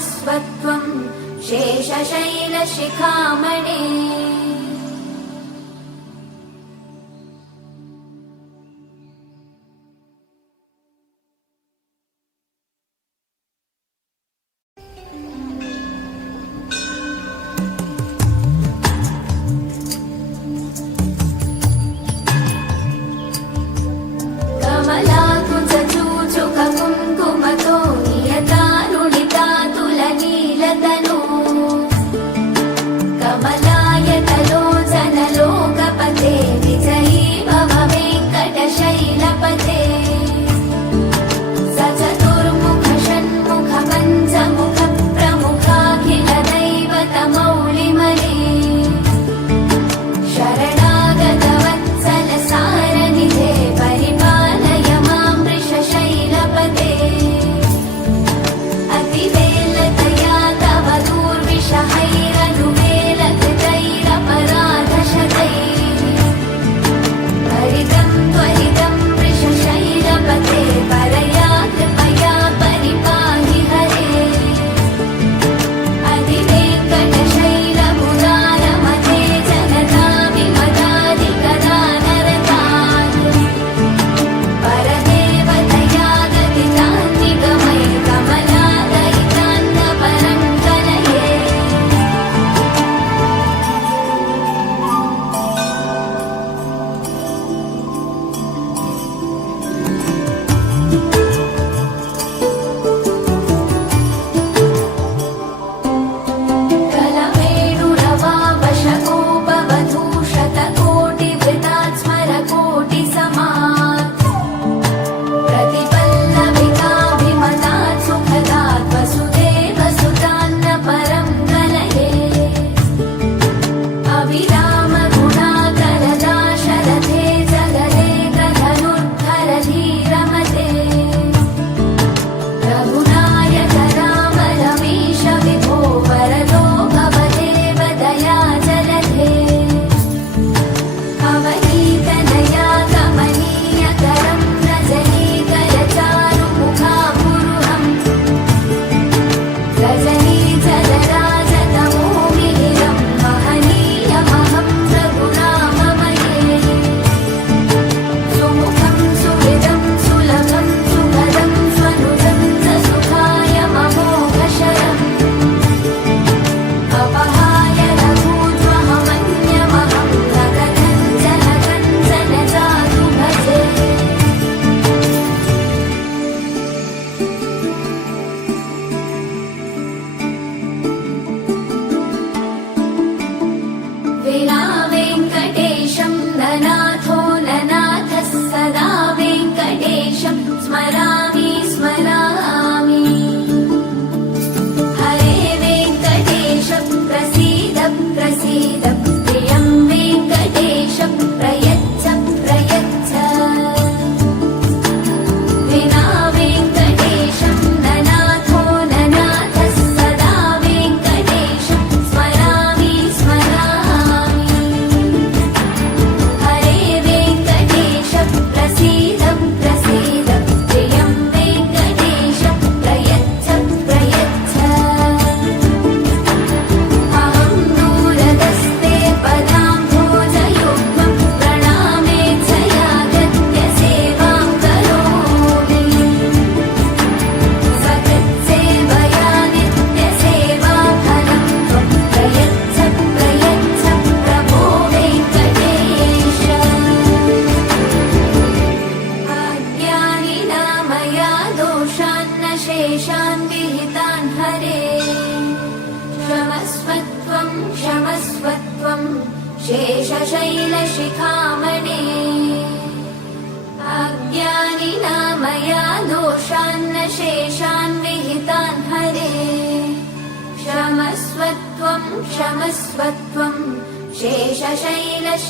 स्वम् शेषशैलशिखामणे। क्लेशान् विहितान् हरे। क्षमस्वत्वम् क्षमस्वत्वम् शेषशैलशिखामणे। अज्ञानिना मया दोषान्न शेषान् विहितान् हरे। क्षमस्वत्वम् क्षमस्वत्वम् शेषशैलशिखामणे।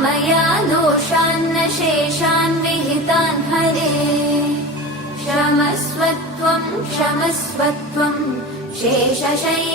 मया दोषान्न शेषान् विहितान् हरे। क्षमस्वत्वं क्षमस्वत्वं शेषशैलशिखामणे